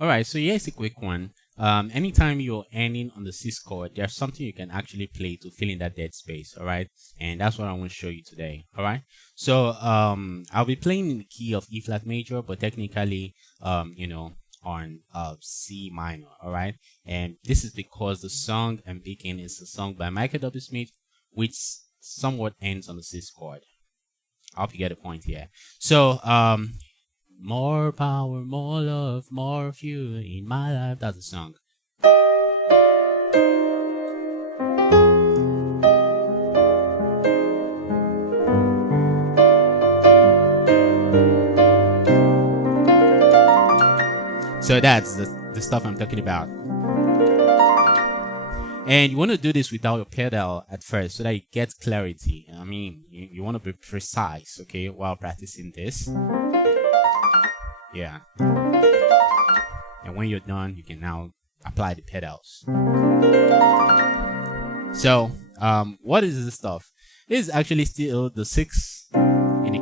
All right, so here's a quick one. Anytime you're ending on the C chord, there's something you can actually play to fill in that dead space. All right, and that's what I want to show you today. All right, so I'll be playing in the key of E flat major, but technically, on C minor. All right, and this is because the song I'm picking is a song by Michael W. Smith, which somewhat ends on the C chord. I hope you get the point here. So more power, more love, more of you in my life. That's the song. So that's the stuff I'm talking about. And you want to do this without your pedal at first so that you get clarity. I mean, you want to be precise, okay, while practicing this. Yeah. And when you're done, you can now apply the pedals. So, what is this stuff? This is actually still the 6 in the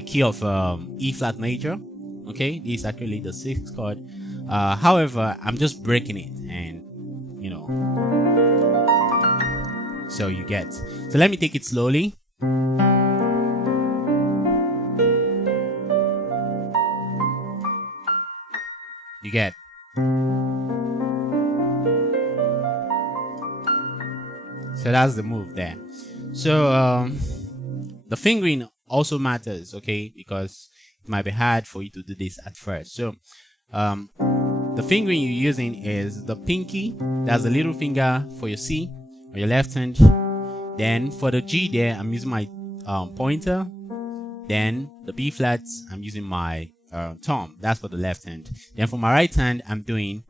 key of E flat major. Okay, this is actually the 6th chord. However, I'm just breaking it, and so you get. So let me take it slowly. You get. So that's the move there. So the fingering also matters, okay, because it might be hard for you to do this at first. So the fingering you're using is the pinky, that's the little finger for your C or your left hand. Then for the G there, I'm using my pointer. Then the B flats, I'm using my thumb. That's for the left hand. Then for my right hand, I'm doing,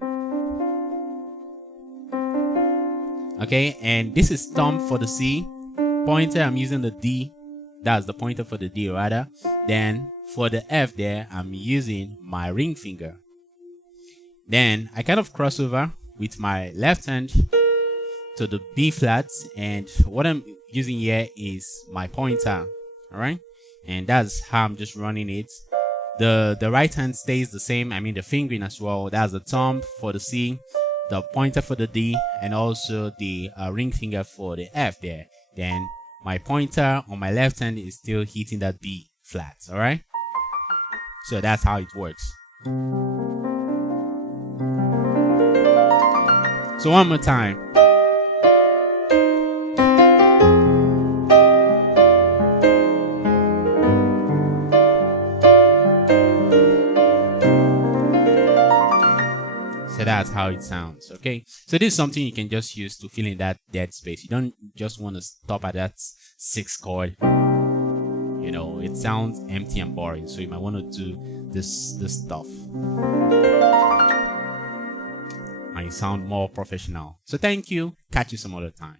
okay, and this is thumb for the C. Pointer, I'm using the D. That's the pointer for the D rather. Then for the F there, I'm using my ring finger. Then I kind of cross over with my left hand to the B flat, and what I'm using here is my pointer. All right, and that's how I'm just running it. The right hand stays the same. I mean the fingering as well. That's the thumb for the C, the pointer for the D, and also the ring finger for the F there. Then my pointer on my left hand is still hitting that B flat. All right, so that's how it works. So one more time. So that's how it sounds, okay? So this is something you can just use to fill in that dead space. You don't just want to stop at that 6 chord. It sounds empty and boring, so you might want to do this stuff. And you sound more professional. So thank you. Catch you some other time.